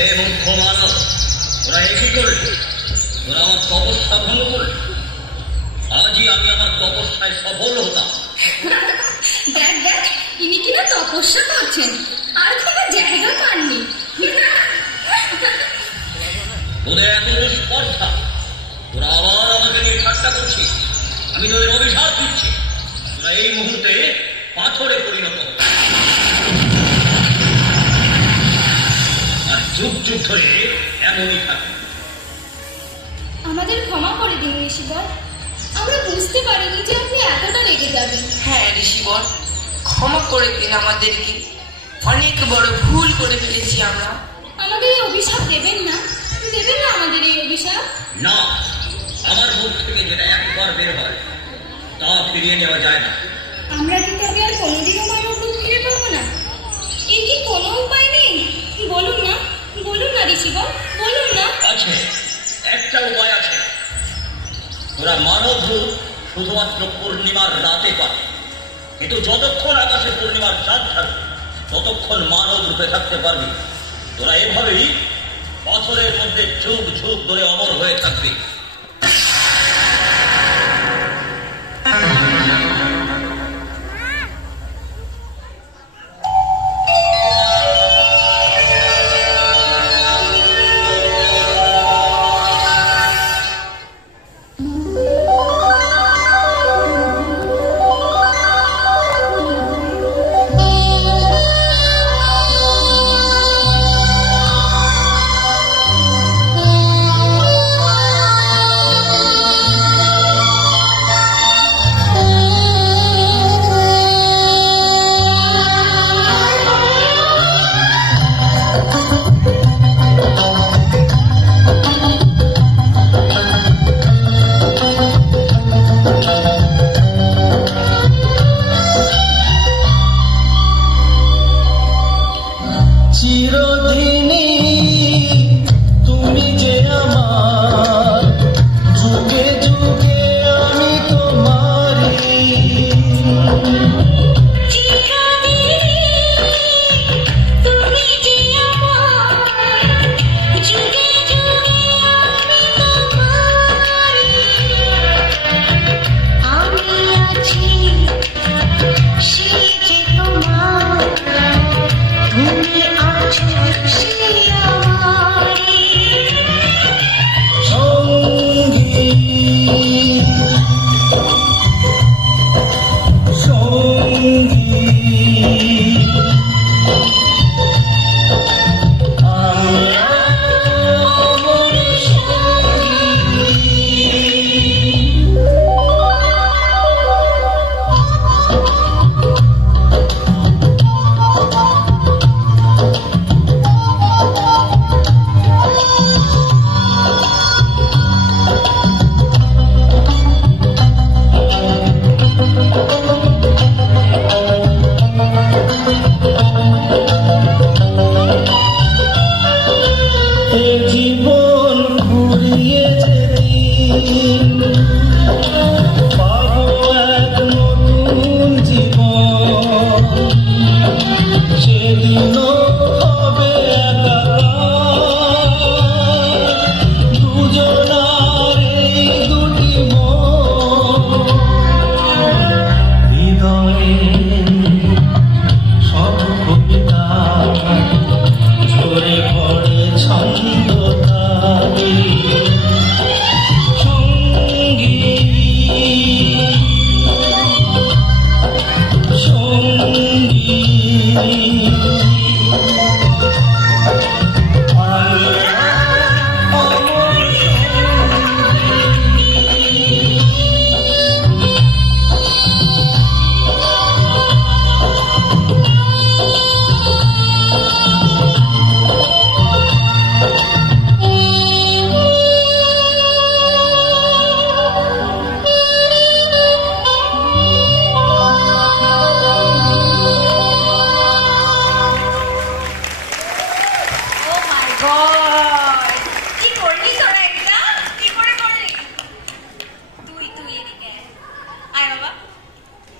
হে মূর্খ মানব, তোরা একই করলি, তোরা আমার তপস্যা ভঙ্গ করলি। আজই আমি আমার তপস্যায় সফল হতাম। দেখ দেখ, ইনি কিনা তপস্যা করছেন, আর কোনো জায়গা পাননি। তোদের এত স্পর্ধা, তোরা আবার আমাকে নিয়ে ঠাট্টা করছিস। আমি তোদের অভিশাপ দিচ্ছি, তোরা এই মুহূর্তে পাথরে পরিণত হবে। আর যুগ যুগ ধরে এমনই থাকবে। আমাদের ক্ষমা করে দিন ঋষিবর, আমরা বুঝতে পারিনি যে আপনি এতটা রেগে যাবেন। হ্যাঁ ঋষিবর, ক্ষমা করে দিন আমাদেরকে, অনেক বড় ভুল করে ফেলেছি আমরা। আমাদের এই অভিশাপ দেবেন না, দেবেন না আমাদের এই অভিশাপ। না, আমার মুখ থেকে যেটা একবার বের হয় তা ফিরিয়ে নেওয়া যায় না। আমরা কি তবে আর কোনোদিনও মানব রূপ ফিরে পাবো না? এর কি কোনো উপায় নেই? বলুন না, বলুন না ঋষিবর, বলুন না। আছে, একটা উপায় আছে। তোরা মানব রূপ শুধুমাত্র পূর্ণিমার রাতে পাবে, কিন্তু যতক্ষণ আকাশে পূর্ণিমার চাঁদ থাকবে ততক্ষণ মানব রূপে থাকতে পারবি। তোরা এভাবেই পাথরের মধ্যে যুগ যুগ ধরে অমর হয়ে থাকবি। God.